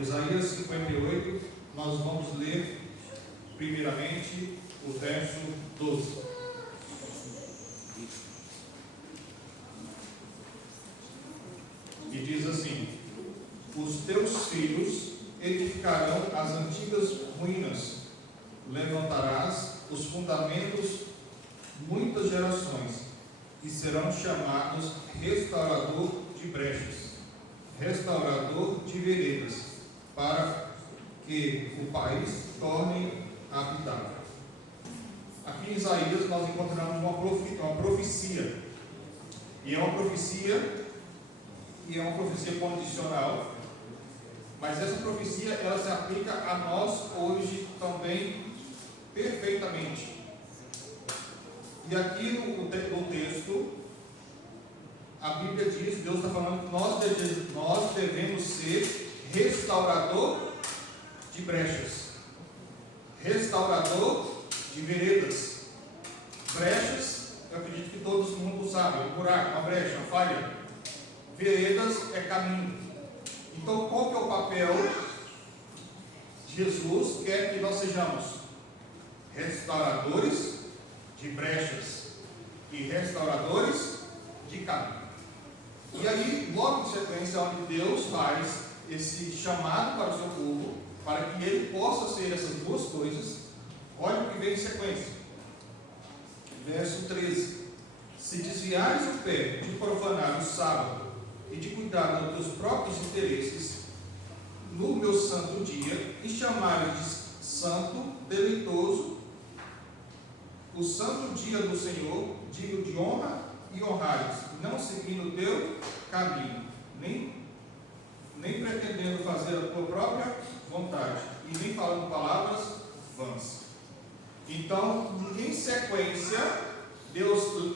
Isaías 58, nós vamos ler primeiramente o verso 12. E diz assim: os teus filhos edificarão as antigas ruínas, levantarás os fundamentos muitas gerações, e serão chamados restaurador de brechas, restaurador de veredas, para que o país torne habitável. Aqui em Isaías nós encontramos uma profecia, e é uma profecia condicional, mas essa profecia ela se aplica a nós hoje também perfeitamente. E aqui no texto, a Bíblia diz, Deus está falando que nós devemos ser restaurador de brechas, restaurador de veredas. Brechas, eu acredito que todo mundo sabe, um buraco, uma brecha, uma falha. Veredas é caminho. Então, qual que é o papel? Jesus quer que nós sejamos restauradores de brechas e restauradores de caminho. E aí, logo em sequência, onde Deus faz esse chamado para o seu povo, para que ele possa ser essas duas coisas, olha o que vem em sequência. Verso 13: se desviares o pé de profanar o sábado e de cuidar dos teus próprios interesses no meu santo dia, e chamares de santo, deleitoso, o santo dia do Senhor, dia de honra e honrares, não seguindo o teu caminho, nem pretendendo fazer a tua própria vontade, e nem falando palavras vãs. Então, em sequência, Deus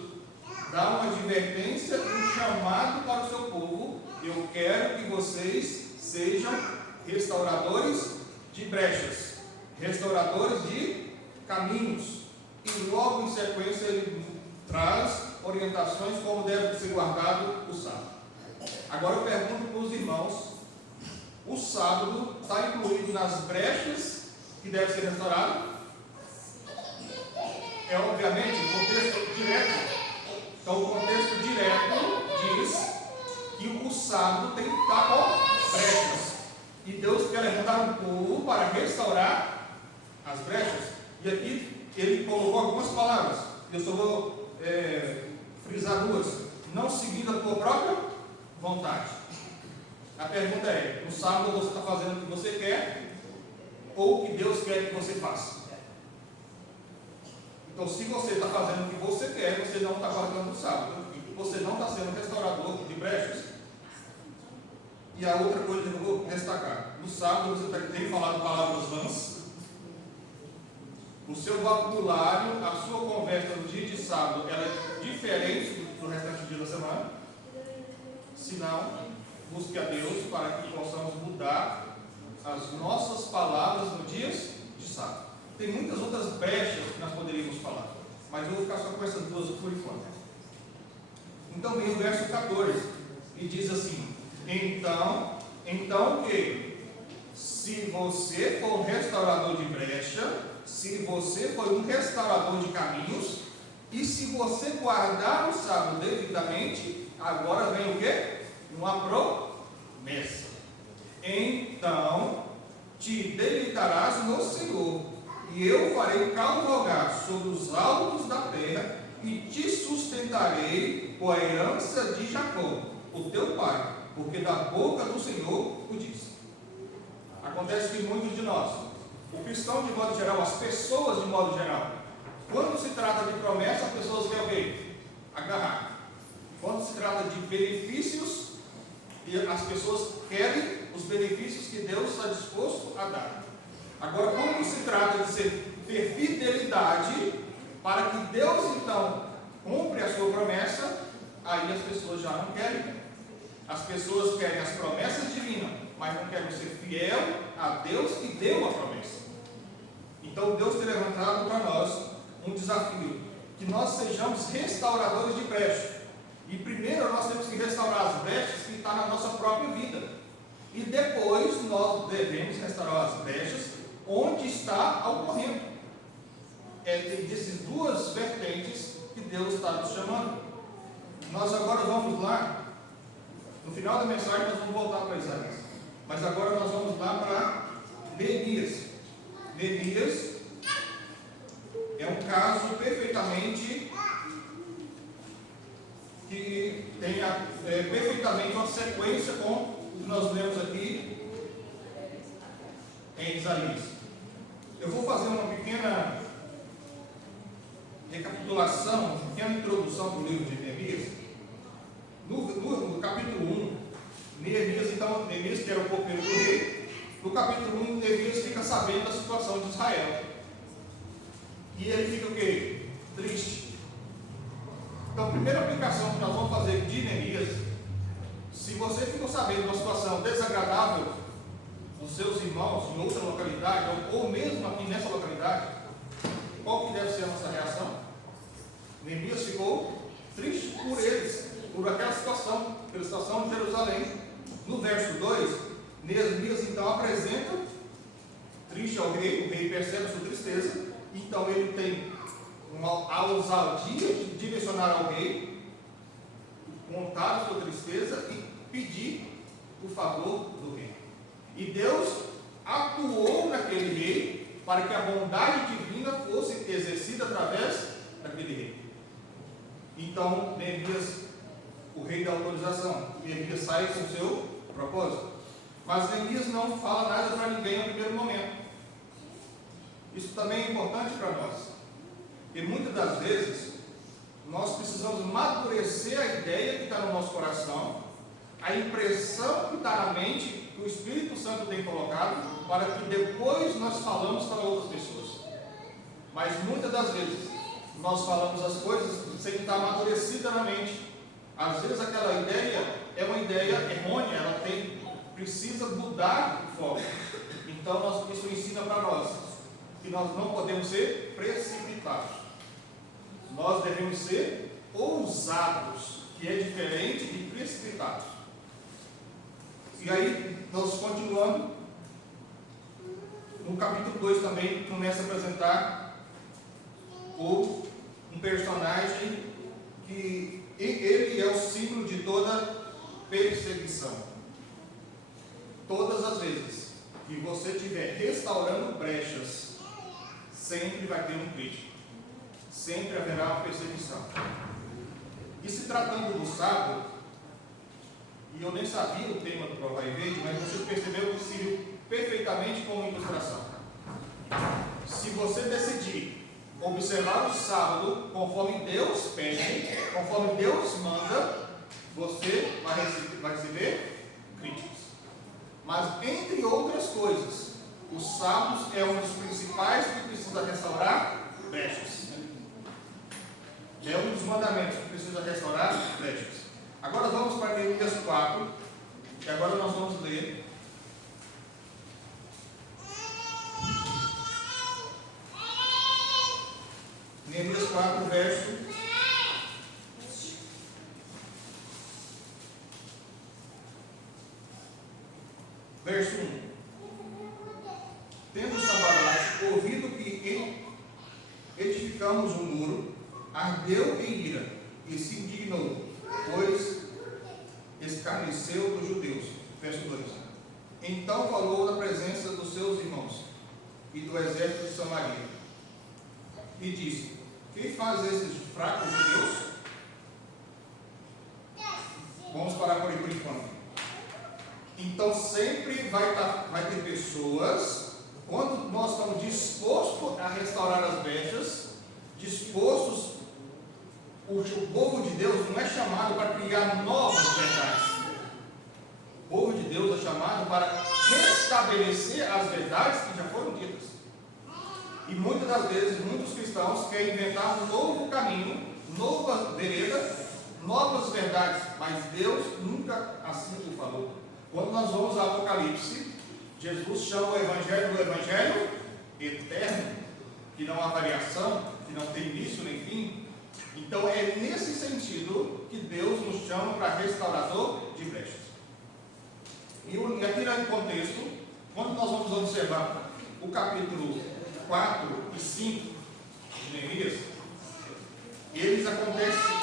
dá uma advertência, um chamado para o seu povo: eu quero que vocês sejam restauradores de brechas, restauradores de caminhos. E logo em sequência ele traz orientações como deve ser guardado o sábado. Agora eu pergunto para os irmãos: o sábado está incluído nas brechas que deve ser restaurado? É obviamente o contexto direto. Então o contexto direto diz que o sábado tem que estar com brechas. E Deus quer levantar um povo para restaurar as brechas. E aqui ele colocou algumas palavras. Eu só vou frisar duas. Não seguindo a tua própria vontade. A pergunta é: no sábado você está fazendo o que você quer ou o que Deus quer que você faça? Então, se você está fazendo o que você quer, você não está guardando o sábado. Você não está sendo restaurador de brechas. E a outra coisa que eu vou destacar: no sábado você tem falado palavras vãs. O seu vocabulário, a sua conversa no dia de sábado, ela é diferente do restante dia da semana. Se não, busque a Deus para que possamos mudar as nossas palavras no dia de sábado. Tem muitas outras brechas que nós poderíamos falar, mas eu vou ficar só com essas duas por enquanto. Então vem o verso 14 e diz assim: então que se você for um restaurador de brecha, se você for um restaurador de caminhos, e se você guardar o sábado devidamente, agora vem o quê? Uma promessa. Então te deleitarás no Senhor, e eu farei cavalgar sobre os altos da terra, e te sustentarei com a herança de Jacó, o teu pai, porque da boca do Senhor o disse. Acontece que muitos de nós, o cristão de modo geral, as pessoas de modo geral, quando se trata de promessa, as pessoas querem o quê? Agarrar. Quando se trata de benefícios, as pessoas querem os benefícios que Deus está disposto a dar. Agora, quando se trata de ter fidelidade para que Deus então cumpre a sua promessa, aí as pessoas já não querem. As pessoas querem as promessas divinas, mas não querem ser fiel a Deus que deu a promessa. Então Deus tem levantado para nós um desafio, que nós sejamos restauradores de brechas. E primeiro nós temos que restaurar as brechas que estão na nossa própria vida. E depois nós devemos restaurar as brechas onde está ocorrendo. É dessas duas vertentes que Deus está nos chamando. Nós agora vamos lá, no final da mensagem nós vamos voltar para Isaías, mas agora nós vamos lá para Neemias. Neemias é um caso perfeitamente que tem perfeitamente uma sequência com o que nós lemos aqui em Isaías. Eu vou fazer uma pequena recapitulação, uma pequena introdução do livro de Neemias. No capítulo 1, Neemias, que era o copeiro do rei, no capítulo 1, Neemias fica sabendo da situação de Israel. E ele fica o quê? Triste. Então, a primeira aplicação que nós vamos fazer de Neemias, se você ficou sabendo da situação desagradável dos seus irmãos em outra localidade, ou mesmo aqui nessa localidade, qual que deve ser a nossa reação? Neemias ficou triste por eles, por aquela situação, pela situação de Jerusalém. No verso 2, Neemias então apresenta triste ao rei, o rei percebe a sua tristeza, então ele tem a ousadia de direcionar ao rei, contar a sua tristeza e pedir o favor do rei. E Deus atuou naquele rei para que a bondade divina fosse exercida através daquele rei. Então, Neemias, o rei dá autorização, Neemias sai com o seu propósito. Mas Neemias não fala nada para ninguém no primeiro momento. Isso também é importante para nós. E muitas das vezes, nós precisamos amadurecer a ideia que está no nosso coração, a impressão que está na mente, que o Espírito Santo tem colocado, para que depois nós falamos para outras pessoas. Mas muitas das vezes, nós falamos as coisas sem estar amadurecida na mente. Às vezes aquela ideia é uma ideia errônea, ela precisa mudar o foco. Então isso ensina para nós que nós não podemos ser precipitados. Nós devemos ser ousados, que é diferente de precipitados. E aí, nós continuando, no capítulo 2 também começa a apresentar um personagem que ele é o símbolo de toda perseguição. Todas as vezes que você estiver restaurando brechas, sempre vai ter um crítico. Sempre haverá uma perseguição. E se tratando do sábado, e eu nem sabia o tema do Prova e Verde, mas você percebeu que serviu perfeitamente como ilustração. Se você decidir observar o sábado conforme Deus pede, conforme Deus manda, você vai receber críticas. Mas, entre outras coisas, o sábado é um dos principais que precisa restaurar brechas. É um dos mandamentos que precisa restaurar brechas. Agora vamos para Neemias 4, e agora nós vamos ler Neemias 4, verso 1. Tendo Sanbalate ouvido que edificamos um muro, ardeu em ira e se indignou, pois escarneceu dos judeus. Verso 2. Então falou na presença dos seus irmãos e do exército de Samaria e disse: quem faz esses fracos judeus? Vamos parar por aí por enquanto. Então sempre vai ter pessoas, quando nós estamos dispostos a restaurar as brechas, dispostos, o povo de Deus não é chamado para criar novas verdades. O povo de Deus é chamado para restabelecer as verdades que já foram ditas. E muitas das vezes, muitos cristãos querem inventar um novo caminho, nova vereda, novas verdades, mas Deus nunca assim o falou. Quando nós vamos ao Apocalipse, Jesus chama o Evangelho do Evangelho eterno, que não há variação, que não tem início nem fim. Então é nesse sentido que Deus nos chama para restaurador de brechas. E aqui breve contexto, quando nós vamos observar o capítulo 4 e 5 de Neemias, eles acontecem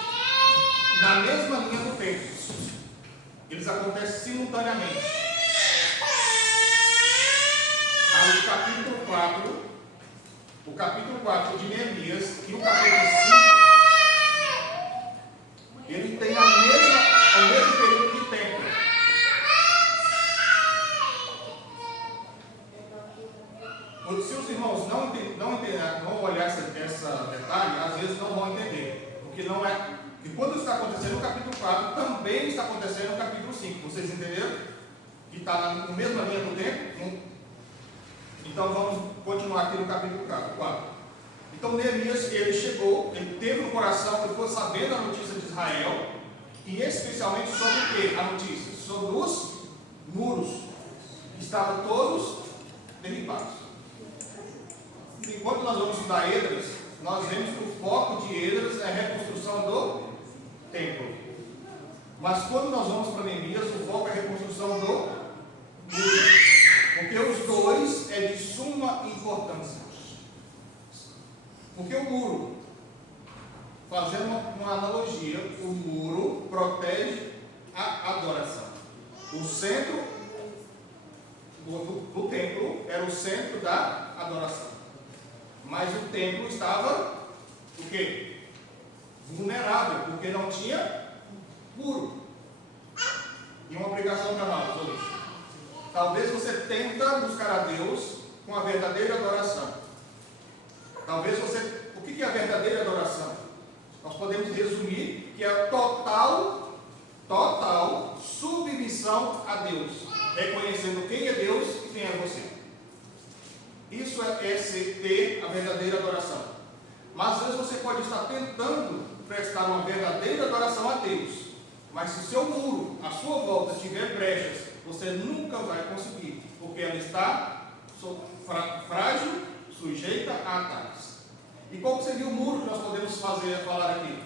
na mesma linha do tempo. Eles acontecem simultaneamente. Aí o capítulo 4 de Neemias e o capítulo 5, ele tem o mesmo período de tempo. Se os irmãos não olhar essa detalhe, às vezes não vão entender. Porque não é. E quando está acontecendo no capítulo 4, também está acontecendo no capítulo 5. Vocês entenderam? Que está na mesma linha do tempo? Então vamos continuar aqui no capítulo 4. Então Neemias, ele chegou, ele teve no coração, ele foi sabendo a notícia de Israel, e especialmente sobre o que? A notícia? Sobre os muros, que estavam todos derribados. Enquanto nós vamos estudar Esdras, nós vemos que o foco de Esdras é a reconstrução do templo. Mas quando nós vamos para Neemias, o foco é a reconstrução do muro. Porque os dois é de suma importância. Porque o muro, fazendo uma analogia, o muro protege a adoração. O centro do templo era o centro da adoração. Mas o templo estava o quê? Vulnerável, porque não tinha muro. E uma aplicação para nós hoje. Talvez você tenta buscar a Deus com a verdadeira adoração. Talvez você... O que é a verdadeira adoração? Nós podemos resumir que é a total submissão a Deus. Reconhecendo quem é Deus e quem é você. Isso é ter a verdadeira adoração. Mas às vezes você pode estar tentando prestar uma verdadeira adoração a Deus. Mas se o seu muro, a sua volta, tiver brechas, você nunca vai conseguir. Porque ela está frágil, sujeita a ataques. E qual seria o muro que nós podemos falar aqui?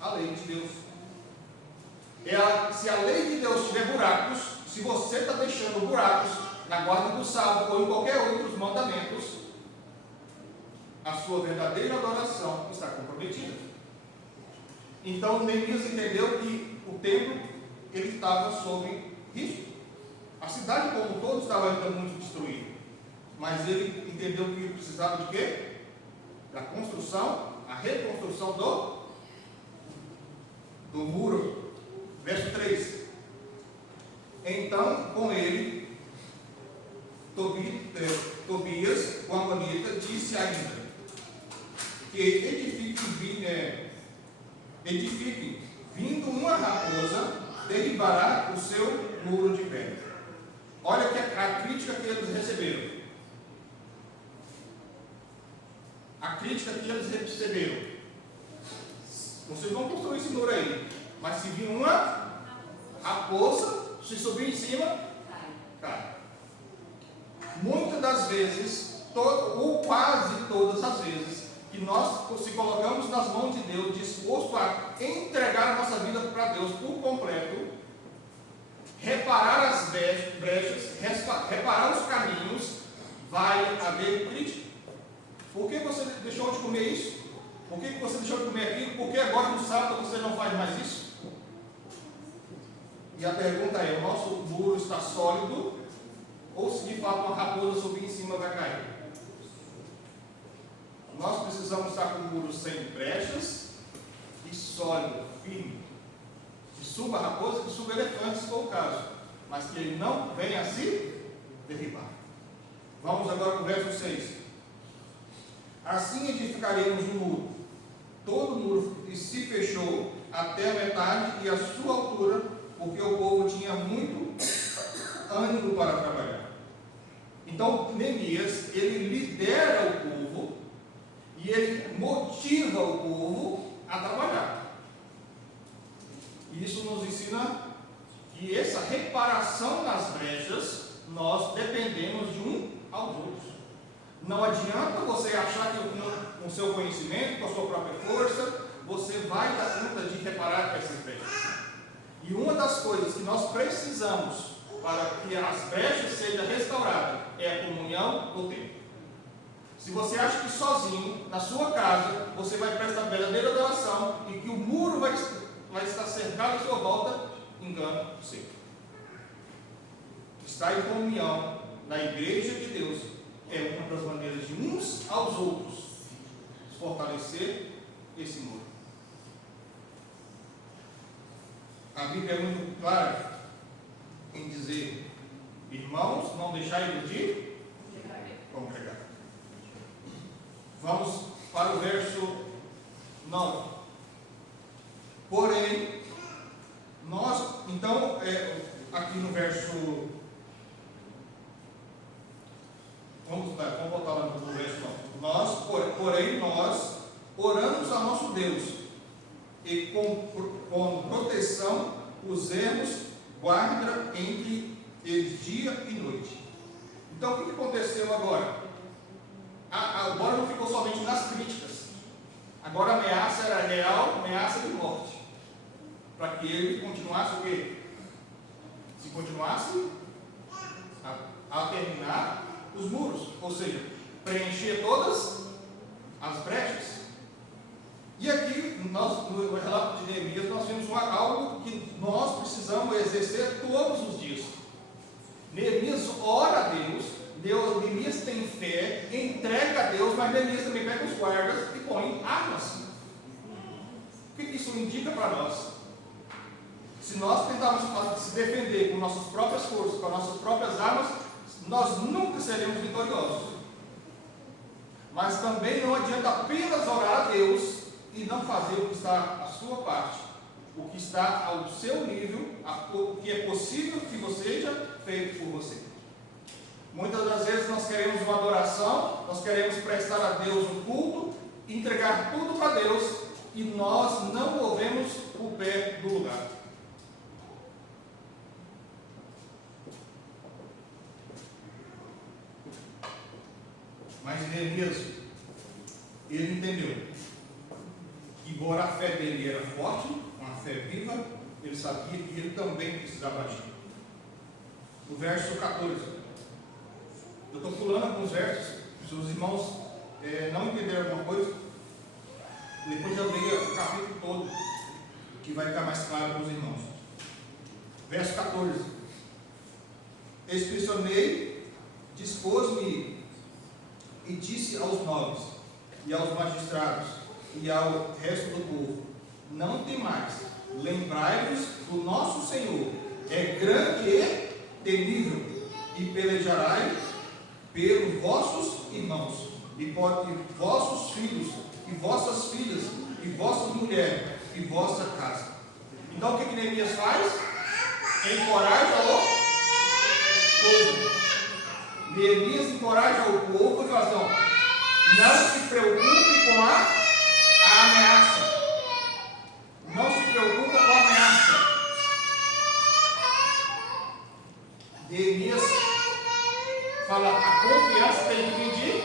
A lei de Deus. Se a lei de Deus tiver buracos, se você está deixando buracos na guarda do sábado ou em qualquer outros mandamentos, a sua verdadeira adoração está comprometida. Então Neemias entendeu que o templo ele estava sob risco. A cidade como um todo estava ainda muito destruída. Mas ele entendeu que ele precisava de quê? Da construção, a reconstrução do muro. Verso 3. Então, com ele, Tobias, o amonita, disse ainda que edifique, vindo uma raposa, derribará o seu muro de pedra. Olha a crítica que eles receberam. A crítica que eles receberam. Vocês vão construir esse muro aí, mas se vir uma raposa, se subir em cima, cai. Muitas das vezes, ou quase todas as vezes, que nós se colocamos nas mãos de Deus, disposto a entregar a nossa vida para Deus por completo, reparar as brechas, reparar os caminhos, vai haver crítica. Por que você deixou de comer isso? Por que você deixou de comer aquilo? Por que agora no sábado você não faz mais isso? E a pergunta é, o nosso muro está sólido? Ou se de fato uma raposa subir em cima vai cair? Nós precisamos estar com o muro sem brechas e sólido, firme. Que suba a raposa, que suba elefante, se for o caso. Mas que ele não venha a se derribar. Vamos agora para o verso 6. Assim edificaremos o muro. Todo o muro se fechou até a metade e a sua altura, porque o povo tinha muito ânimo para trabalhar. Então, Neemias, ele lidera o povo e ele motiva o povo a trabalhar. E isso nos ensina que essa reparação das brechas, nós dependemos de um aos outros. Não adianta você achar que com o seu conhecimento, com a sua própria força, você vai dar conta de reparar essas brechas. E uma das coisas que nós precisamos para que as brechas sejam restauradas é a comunhão no templo. Se você acha que sozinho, na sua casa, você vai prestar verdadeira adoração e que o muro vai estar cercado à sua volta, engano seu. Estar em comunhão na igreja de Deus é uma das maneiras de uns aos outros fortalecer esse muro. A Bíblia é muito clara em dizer: irmãos, não deixai de congregar. Vamos para o verso 9. Porém, nós, então, aqui no verso. Vamos voltar lá no verso 9. Porém, nós oramos a nosso Deus e com proteção usemos guarda entre dia e noite. Então, o que aconteceu agora? Agora não ficou somente nas críticas. Agora a ameaça era real, ameaça de morte. Para que ele continuasse o quê? Se continuasse a terminar os muros, ou seja, preencher todas as brechas. E aqui, no relato de Neemias, nós vemos algo que nós precisamos exercer todos os dias. Neemias ora a Deus. Neemias tem fé, entrega a Deus, mas Neemias também pega os guardas e põe armas. O que isso indica para nós? Se nós tentarmos se defender com nossas próprias forças, com nossas próprias armas, nós nunca seremos vitoriosos. Mas também não adianta apenas orar a Deus e não fazer o que está à sua parte, o que está ao seu nível, o que é possível que você seja feito por você. Muitas das vezes nós queremos uma adoração, nós queremos prestar a Deus um culto, entregar tudo para Deus e nós não movemos o pé do lugar. Mas Neemias, ele entendeu que, embora a fé dele era forte, uma fé viva, ele sabia que ele também precisava agir. No verso 14. Eu estou pulando alguns versos. Se os irmãos não entenderam alguma coisa, depois eu leio o capítulo todo, que vai ficar mais claro para os irmãos. Verso 14. Expressionei, dispôs-me e disse aos nobres e aos magistrados e ao resto do povo: não temais, lembrai-vos do nosso Senhor, é grande e temível, e pelejarai pelos vossos irmãos, e vossos filhos, e vossas filhas, e vossas mulheres, e vossa casa. Então o que Neemias faz? Encoraja o povo. Neemias encoraja o povo e fala assim: não se preocupe com a ameaça. Não se preocupe com a ameaça. Neemias fala: a confiança tem que vir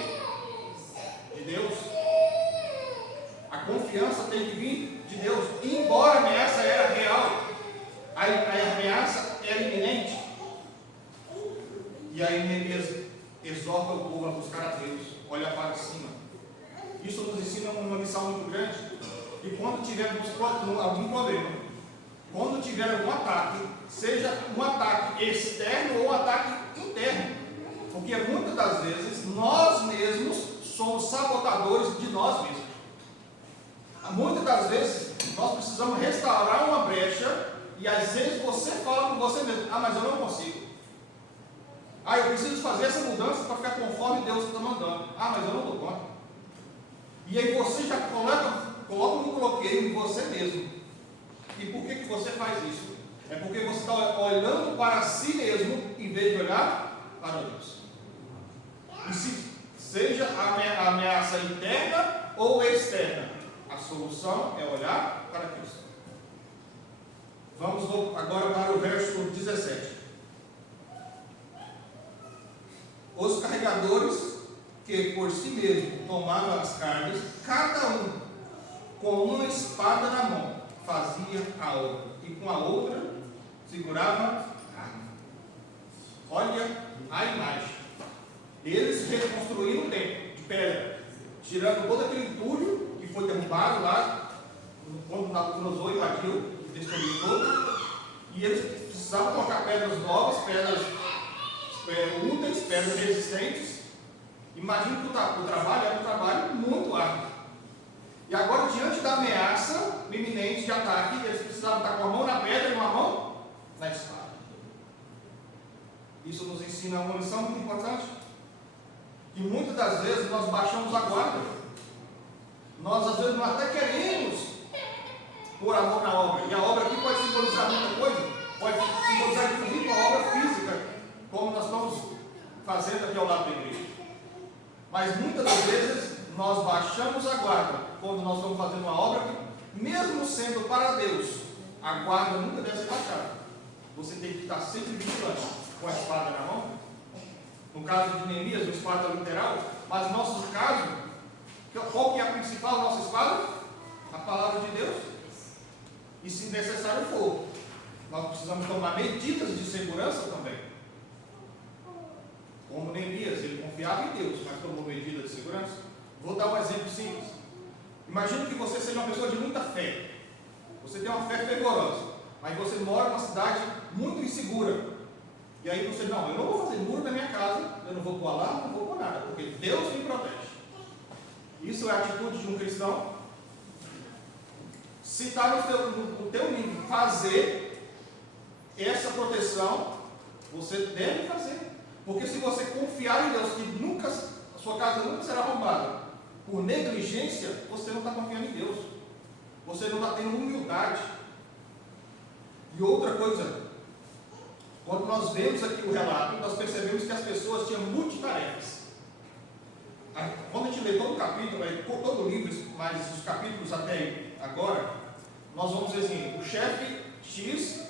de Deus. A confiança tem que vir de Deus. Embora a ameaça era real, a ameaça era iminente. E aí Neemias exorta o povo a buscar a Deus, olha para cima. Isso nos ensina uma lição muito grande. E quando tivermos algum problema, quando tiver algum ataque, seja um ataque externo ou um ataque interno, porque muitas das vezes nós mesmos somos sabotadores de nós mesmos. Muitas das vezes nós precisamos restaurar uma brecha e às vezes você fala com você mesmo: mas eu não consigo. Eu preciso fazer essa mudança para ficar conforme Deus está mandando. Mas eu não dou conta. E aí você já coloca um bloqueio em você mesmo. E por que você faz isso? É porque você está olhando para si mesmo em vez de olhar para Deus. E se seja a ameaça interna ou externa, a solução é olhar para Cristo. Vamos agora para o verso 17. Os carregadores que por si mesmo tomavam as cargas, cada um com uma espada na mão fazia a obra, e com a outra segurava a arma. à imagem. Eles reconstruíram o templo de pedra, tirando todo aquele entulho que foi derrubado lá quando Nabucodonosor invadiu e destruiu todo. E eles precisavam colocar pedras novas, pedras úteis, pedras resistentes. Imagina que o trabalho era um trabalho muito árduo. E agora, diante da ameaça iminente de ataque, eles precisavam estar com a mão na pedra e uma mão na espada. Isso nos ensina uma lição muito importante. E muitas das vezes nós baixamos a guarda. Nós às vezes até queremos pôr a mão na obra. E a obra aqui pode simbolizar muita coisa. Pode simbolizar inclusive uma obra física, como nós estamos fazendo aqui ao lado da igreja. Mas muitas das vezes nós baixamos a guarda quando nós estamos fazendo uma obra que, mesmo sendo para Deus, a guarda nunca deve ser baixada. Você tem que estar sempre vigilante, com a espada na mão. No caso de Neemias, uma espada literal, mas no nosso caso, qual que é a principal nossa espada? A palavra de Deus. E se necessário for, nós precisamos tomar medidas de segurança também. Como Neemias, ele confiava em Deus, mas tomou medidas de segurança. Vou dar um exemplo simples. Imagina que você seja uma pessoa de muita fé. Você tem uma fé fervorosa, mas você mora numa cidade muito insegura. E aí você, não, eu não vou fazer muro na minha casa, eu não vou pôr lá, não vou pôr nada, porque Deus me protege. Isso é a atitude de um cristão. Se está no teu nível fazer essa proteção, você deve fazer. Porque se você confiar em Deus, que a sua casa nunca será arrombada, por negligência, você não está confiando em Deus. Você não está tendo humildade. E outra coisa, quando nós vemos aqui o relato, nós percebemos que as pessoas tinham multitarefas. Quando a gente lê todo o capítulo, todo o livro, mas os capítulos até agora, nós vamos dizer assim, o chefe X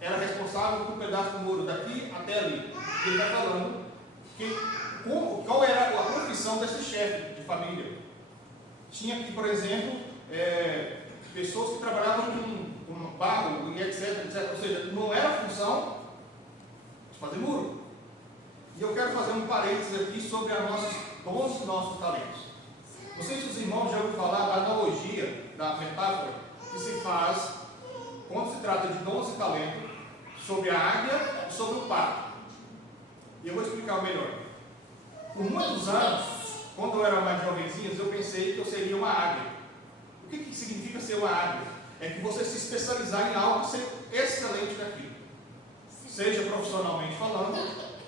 era responsável por um pedaço do muro daqui até ali. Ele está falando qual era a profissão desse chefe de família. Tinha aqui, por exemplo, pessoas que trabalhavam com barro e etc, etc. Ou seja, não era a função de fazer muro. E eu quero fazer um parênteses aqui sobre os nossos dons e nossos talentos. Não sei se os irmãos já ouviram falar da analogia, da metáfora que se faz quando se trata de dons e talentos sobre a águia e sobre o pato. E eu vou explicar melhor. Por muitos anos, quando eu era mais jovenzinho, eu pensei que eu seria uma águia. O que significa ser uma águia? É que você se especializar em algo, ser excelente naquilo. Seja profissionalmente falando,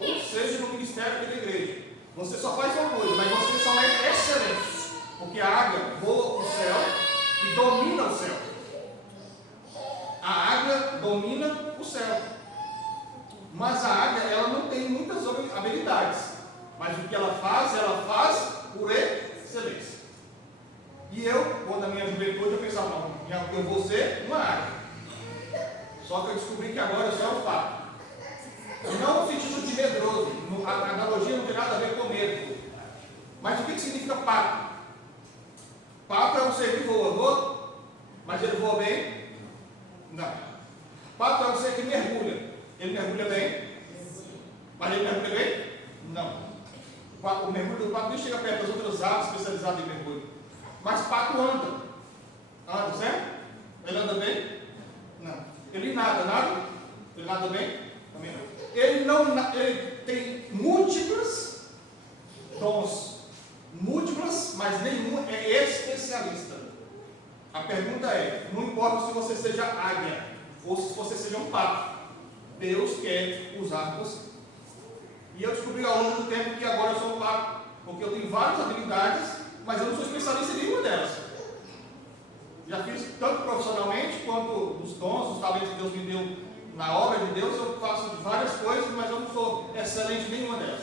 ou seja no ministério da igreja. Você só faz uma coisa, mas você só é excelente. Porque a águia voa para o céu e domina o céu. A águia domina o céu. Mas a águia, ela não tem muitas habilidades. Mas o que ela faz por excelência. E eu, quando na minha juventude, eu pensava, não, eu vou ser uma águia. Só que eu descobri que agora eu sou um pato. Não no sentido de medroso. A analogia não tem nada a ver com medo. Mas o que significa pato? Pato é um ser que voa, mas ele voa bem? Não. Pato é um ser que mergulha. Ele mergulha bem? Mas ele mergulha bem? Não. O mergulho do pato nem chega perto das outras aves especializadas em mergulho. Mas pato anda. Anda, certo? Ele anda bem? Não. Ele nada? Ele nada bem? Também não. Ele tem múltiplos dons. Múltiplas, mas nenhum é especialista. A pergunta é, não importa se você seja águia ou se você seja um pato, Deus quer usar você. E eu descobri ao longo do tempo que agora eu sou um pato, porque eu tenho várias habilidades, mas eu não sou especialista em nenhuma delas. Já fiz tanto profissionalmente quanto os dons, os talentos que Deus me deu na obra de Deus, eu faço várias coisas, mas eu não sou excelente em nenhuma delas.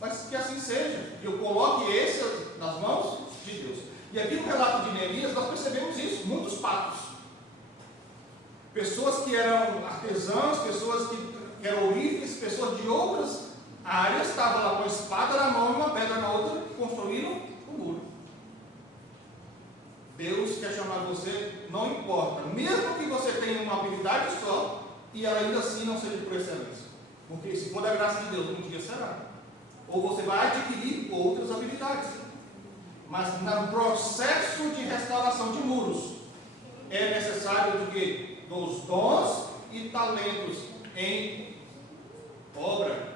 Mas que assim seja, eu coloque esse nas mãos de Deus. E aqui no relato de Neemias nós percebemos isso, muitos patos. Pessoas que eram artesãos, pessoas que eram orífices, pessoas de outras áreas estavam lá com a espada na mão e uma pedra na outra, construíram o muro. Deus quer chamar você, não importa, mesmo que você tenha uma habilidade só, e ela ainda assim não seja por excelência. Porque se for da graça de Deus, um dia será. Ou você vai adquirir outras habilidades. Mas no processo de restauração de muros, é necessário do quê? Dos dons e talentos em obra.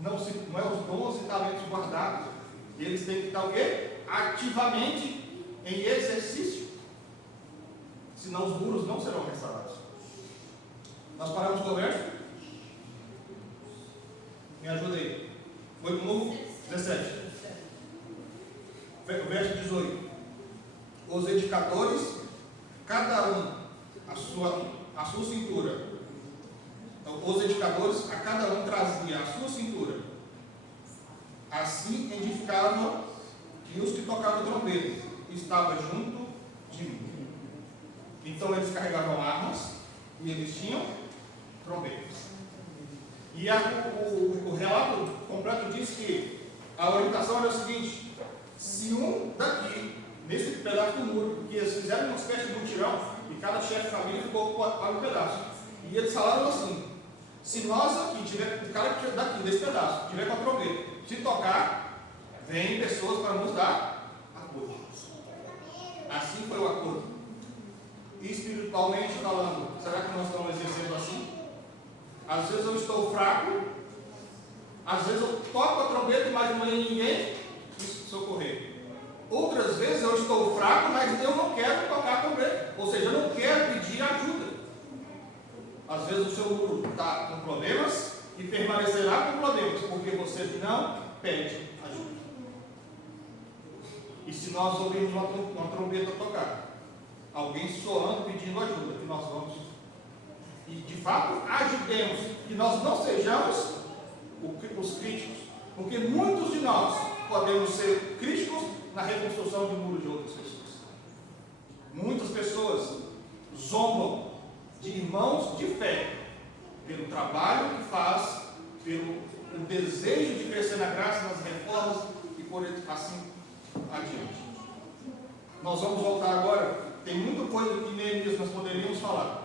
Não é os dons e talentos guardados. Eles têm que estar o quê? Ativamente em exercício. Senão os muros não serão restaurados. Nós paramos o verso? Me ajuda aí. Foi de novo? 17. O verso 18. Os edificadores, cada um a sua cintura. Então, os edificadores, a cada um trazia a sua cintura. Assim edificavam, e os que tocavam trombeta estavam junto de mim. Então eles carregavam armas e eles tinham trombetas. E o relato completo diz que a orientação era o seguinte: se um daqui, nesse pedaço do muro, que eles fizeram uma espécie de mutirão, e cada chefe de família ficou para um pedaço. E eles falaram assim: se nós aqui tiver, o cara que daqui desse pedaço tiver com a trombeta, se tocar, vem pessoas para nos dar acordo. Assim foi o acordo. E espiritualmente falando, será que nós estamos exercendo assim? Às vezes eu estou fraco, às vezes eu toco a trombeta, mas não tem ninguém me socorrer. Outras vezes eu estou fraco, mas eu não quero tocar a trombeta, ou seja, eu não quero pedir ajuda. Às vezes o seu muro está com problemas e permanecerá com problemas, porque você não pede ajuda. E se nós ouvirmos uma trombeta tocar, alguém soando pedindo ajuda, que nós vamos, e de fato ajudemos, que nós não sejamos os críticos, porque muitos de nós podemos ser críticos na reconstrução de muros de outras pessoas. Muitas pessoas zombam de irmãos de fé pelo trabalho que faz, pelo desejo de crescer na graça, nas reformas e por assim adiante. Nós vamos voltar agora. Tem muita coisa que Neemias nós poderíamos falar,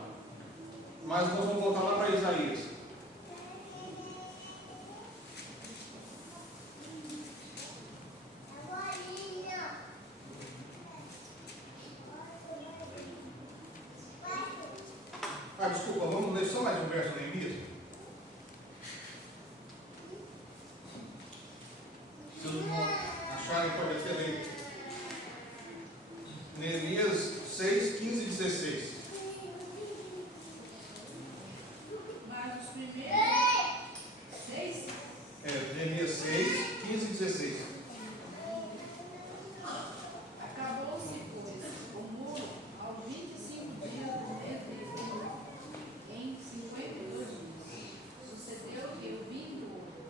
mas nós vamos voltar lá para Isaías. Desculpa, vamos ler só mais um verso de Neemias. Se vocês não acharem, pode até ler. Neemias 6, 15 e 16. Mas os primeiros 6? Neemias 6, 15 e 16. Acabou-se, pois, o muro aos 25 dias do mês de julho, em 52 dias. Sucedeu que, ouvindo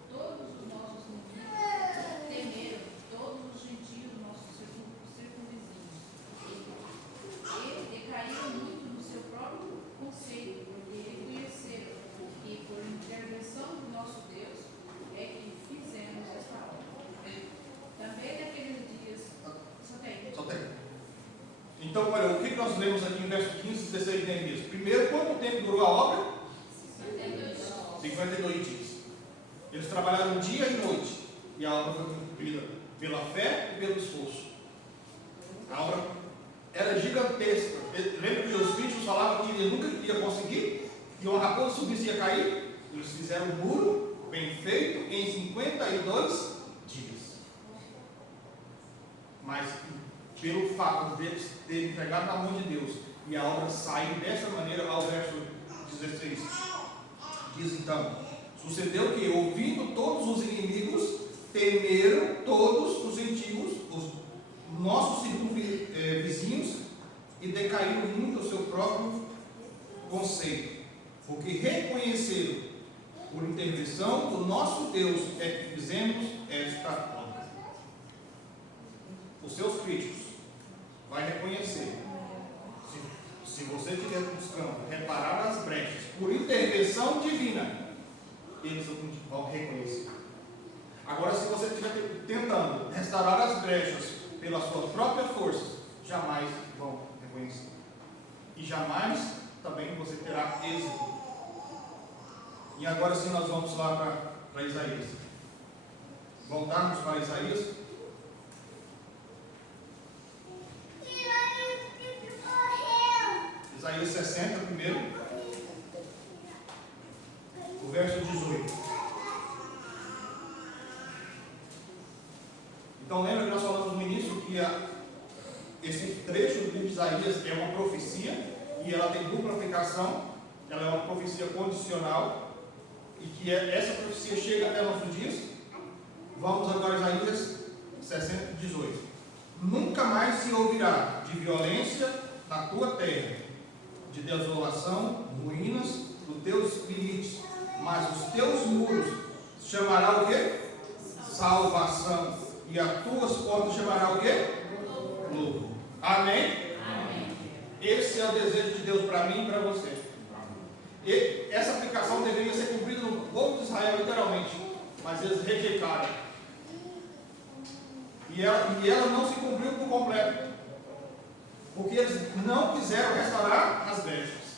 todos os nossos inimigos, temeram todos os gentios nossos circunvizinhos. E decaíram muito no seu próprio conceito, porque reconheceram que, por intervenção do nosso Deus, é que fizemos esta obra. Também naqueles dias. Só tem. Então, olha, o que nós lemos aqui no verso 15 e 16 de Neemias? Primeiro, quanto tempo durou a obra? 52 dias. Eles trabalharam dia e noite, e a obra foi cumprida pela fé e pelo esforço. A obra era gigantesca. Lembra que os críticos falavam que ele nunca iria conseguir, que uma raposa subisse e ia cair? Eles fizeram um muro bem feito em 52 dias. Mas pelo fato deles terem entregado na mão de Deus e a obra sair dessa maneira, ao verso 16, diz então: sucedeu que, ouvindo todos os inimigos, temeram todos os gentios, os nossos vizinhos, e decaíram muito o seu próprio conceito, porque reconheceram, por intervenção do nosso Deus, é que fizemos esta obra. Os seus críticos vai reconhecer, se você estiver buscando reparar as brechas por intervenção divina, eles vão reconhecer. Agora, se você estiver tentando restaurar as brechas pela sua própria força, jamais vão reconhecer. E jamais também você terá êxito. E agora sim nós vamos lá para Isaías. Voltarmos para Isaías. Isaías 60 primeiro. O verso 18. Então lembra que nós falamos no início que esse trecho do livro de Isaías é uma profecia e ela tem dupla aplicação. Ela é uma profecia condicional e que essa profecia chega até nossos dias. Vamos agora a Isaías 60, 18. Nunca mais se ouvirá de violência na tua terra, de desolação, ruínas dos teus limites, mas os teus muros chamará o quê? Salvação, e as tuas portas chamará o quê? Louvor. Amém? Amém? Esse é o desejo de Deus para mim e para você. E essa aplicação deveria ser cumprida no povo de Israel, literalmente, mas eles rejeitaram. E ela não se cumpriu por completo, porque eles não quiseram restaurar as brechas.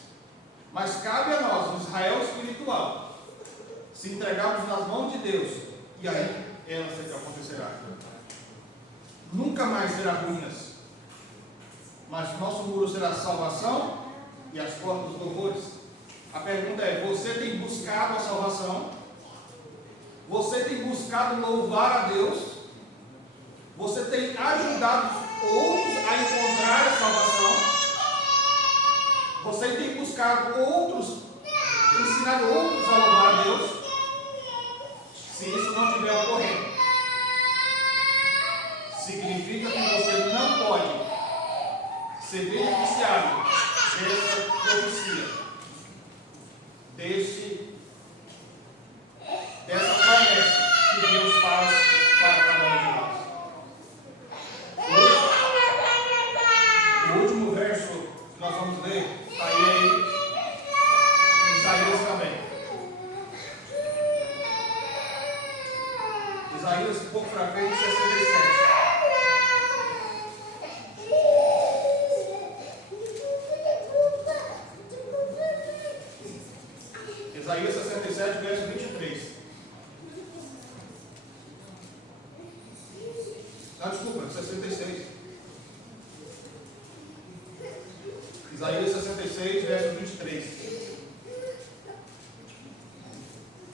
Mas cabe a nós, no Israel espiritual, se entregarmos nas mãos de Deus, e aí ela acontecerá. Nunca mais será ruínas, mas nosso muro será salvação e as portas dos louvores. A pergunta é: você tem buscado a salvação? Você tem buscado louvar a Deus? Você tem ajudado outros a encontrar a salvação? Você tem buscado outros, ensinado outros a louvar a Deus? Se isso não estiver ocorrendo, significa que você não pode ser beneficiário dessa profecia, dessa promessa que Deus faz para cada um de nós. O último verso que nós vamos ler está aí em Isaías também. Isaías, um pouco para frente, 67. Isaías 67, verso 23. Não, desculpa, 66. Isaías 66, verso 23.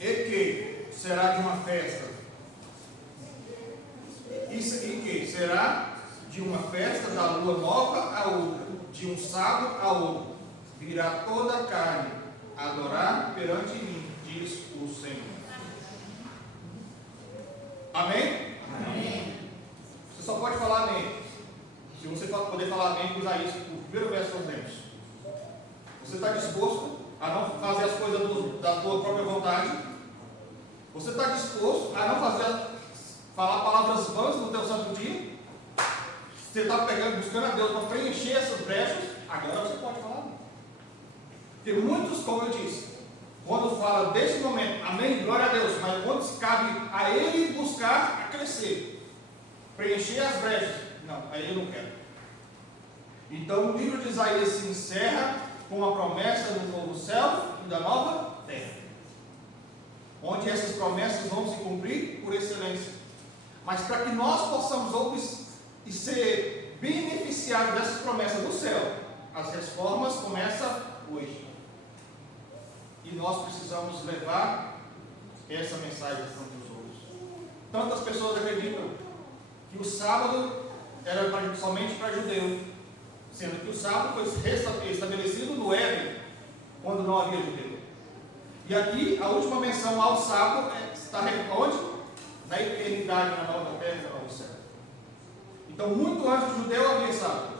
E que será de uma festa? E que será de uma festa da lua nova a outra, de um sábado a outro. Virá toda a carne a adorar perante mim, diz o Senhor. Amém? Amém. Você só pode falar amém se você poder falar amém com Isaías, o primeiro verso que nós lemos. Você está disposto a não fazer as coisas da tua própria vontade? Você está disposto a não falar palavras vãs no teu santo dia? Você está buscando a Deus para preencher essas brechas? Agora você pode falar amém. Porque muitos, como eu disse, quando fala desse momento, amém, glória a Deus, mas quando cabe a ele buscar a crescer, preencher as brechas, não, aí eu não quero. Então o livro de Isaías se encerra com a promessa do novo céu e da nova terra, onde essas promessas vão se cumprir por excelência. Mas para que nós possamos ser beneficiados dessas promessas do céu, as reformas começam hoje. E nós precisamos levar essa mensagem para os outros. Tantas pessoas acreditam que o sábado era somente para judeu, sendo que o sábado foi estabelecido no Éden, quando não havia judeu. E aqui a última menção ao sábado está onde? Na eternidade, na nova terra e no novo céu. Então, muito antes do judeu havia sábado.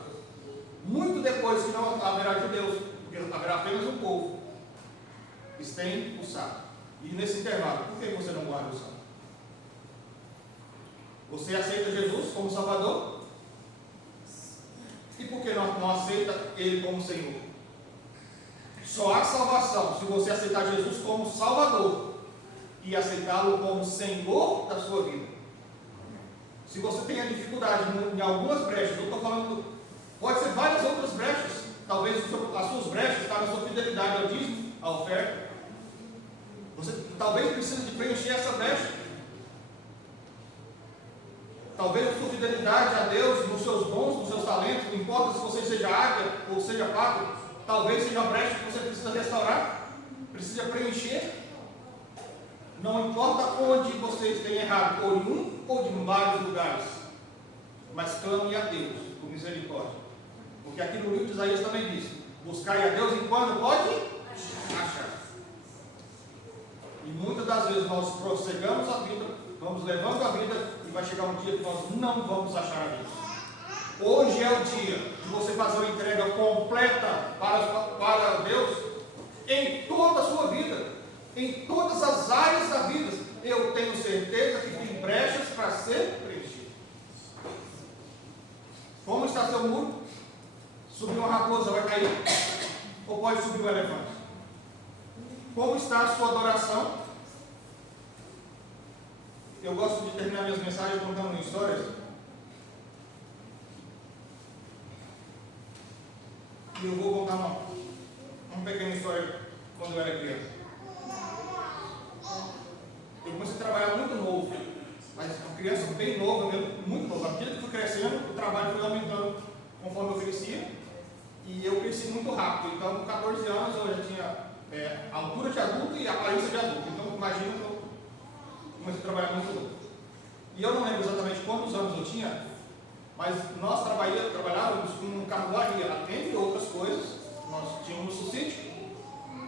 Muito depois que não haverá judeus, porque haverá apenas um povo. Eles têm o sábado. E nesse intervalo, por que você não guarda o sábado? Você aceita Jesus como Salvador? E por que não aceita Ele como Senhor? Só há salvação se você aceitar Jesus como Salvador e aceitá-lo como Senhor da sua vida. Se você tem a dificuldade em algumas brechas, eu estou falando, pode ser várias outras brechas. Talvez as suas brechas estão na sua fidelidade ao dízimo, à oferta. talvez precise de preencher essa brecha. Talvez a sua fidelidade a Deus, nos seus dons, nos seus talentos, não importa se você seja águia ou seja pato, talvez seja a brecha que você precisa restaurar, precisa preencher. Não importa onde você esteja errado, ou em um ou em vários lugares, mas clame a Deus por misericórdia. Porque aqui no livro de Isaías também diz: buscai a Deus enquanto pode achar. E muitas das vezes nós prosseguimos a vida, vamos levando a vida, e vai chegar um dia que nós não vamos achar a Deus. Hoje é o dia de você fazer uma entrega completa para Deus em toda a sua vida, em todas as áreas da vida. Eu tenho certeza que tem brechas para ser preenchidas. Como está seu muro? Subir uma raposa vai cair? Ou pode subir um elefante? Como está a sua adoração? Eu gosto de terminar minhas mensagens contando histórias. E eu vou contar uma pequena história quando eu era criança. Eu comecei a trabalhar muito novo, mas uma criança bem nova, muito nova. À medida que fui crescendo, o trabalho foi aumentando conforme eu crescia. E eu cresci muito rápido. Então, com 14 anos, eu já tinha a altura de adulto e a aparência de adulto. Então, imagina que eu comecei a trabalhar muito novo. E eu não lembro exatamente quantos anos eu tinha, mas nós trabalhávamos com carruaria, entre outras coisas. Nós tínhamos um sítio,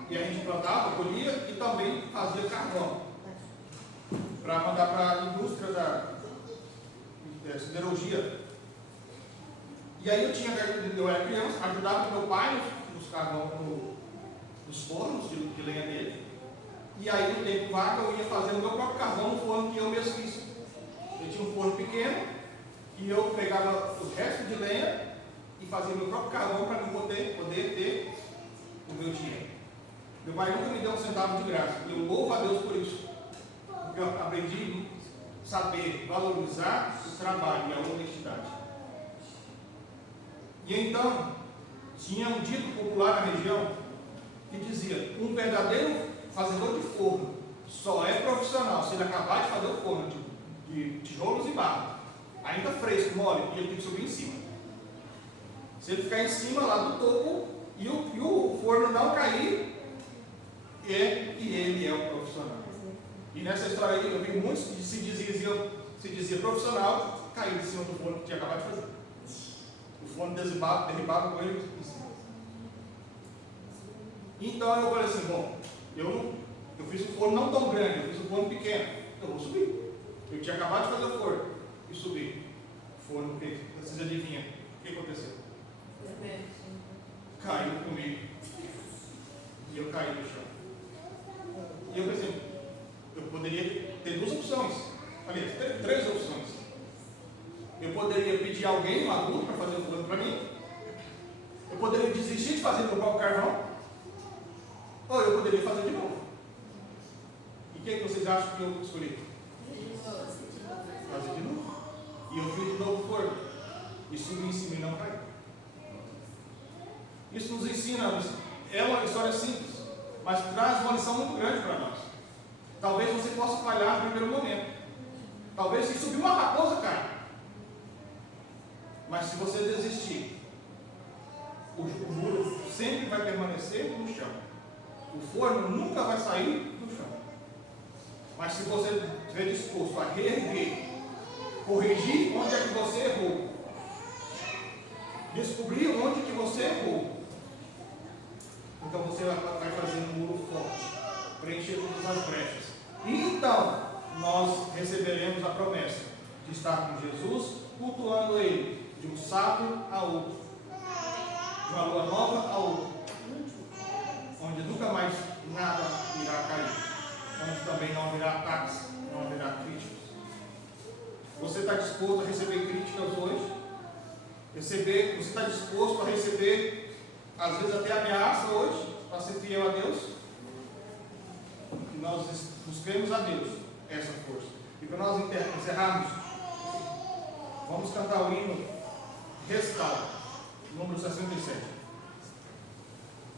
e a gente plantava, colhia e também fazia carvão para mandar para a indústria da siderurgia. E aí eu era criança, ajudava meu pai nos carvão, nos fornos de lenha dele. E aí no tempo vago eu ia fazendo o meu próprio carvão no forno que eu mesmo fiz. Eu tinha um forno pequeno e eu pegava o resto de lenha e fazia o meu próprio carvão para poder ter o meu dinheiro. Meu pai nunca me deu um centavo de graça. E eu louvo a Deus por isso. Porque eu aprendi a saber valorizar o trabalho e a honestidade. E então, tinha um dito popular na região que dizia: um verdadeiro fazedor de forno só é profissional se ele acabar de fazer o forno de tijolos e barro, ainda fresco, mole, e ele tem que subir em cima. Se ele ficar em cima lá do topo e o forno não cair, ele é o profissional. E nessa história aí eu vi muitos que se dizia profissional cair em cima do forno que tinha acabado de fazer. O forno derribado com ele em cima. Então eu falei assim: bom, eu fiz um forno não tão grande, eu fiz um forno pequeno, eu vou subir. Eu tinha acabado de fazer o forno e subi. O forno, vocês adivinham o que aconteceu? Caiu comigo. E eu caí no chão. E eu pensei, eu poderia ter duas opções. Aliás, três opções. Eu poderia pedir alguém, um adulto, para fazer o forno para mim. Eu poderia desistir de fazer meu próprio carvão. Ou eu poderia fazer de novo. E o que vocês acham que eu escolhi? Fazer de novo. E eu fiz de novo o forno. E subi em cima e não caí. Isso nos ensina, é uma história simples, mas traz uma lição muito grande para nós. Talvez você possa falhar no primeiro momento. Talvez se subir uma raposa, cai. Mas se você desistir, o muro sempre vai permanecer no chão. O forno nunca vai sair do chão. Mas se você estiver disposto a reerguer, corrigir onde é que você errou, descobrir onde que você errou, então você vai fazer um muro forte, preencher todas as brechas. E então nós receberemos a promessa de estar com Jesus, cultuando Ele, de um sábado a outro, de uma lua nova a outra, onde nunca mais nada irá cair, onde também não haverá ataques, não haverá críticas. Você está disposto a receber críticas hoje? Você está disposto a receber, às vezes até ameaça hoje, para ser fiel a Deus? Que nós busquemos a Deus essa força. E para nós encerrarmos, vamos cantar o hino Restaura, número 67.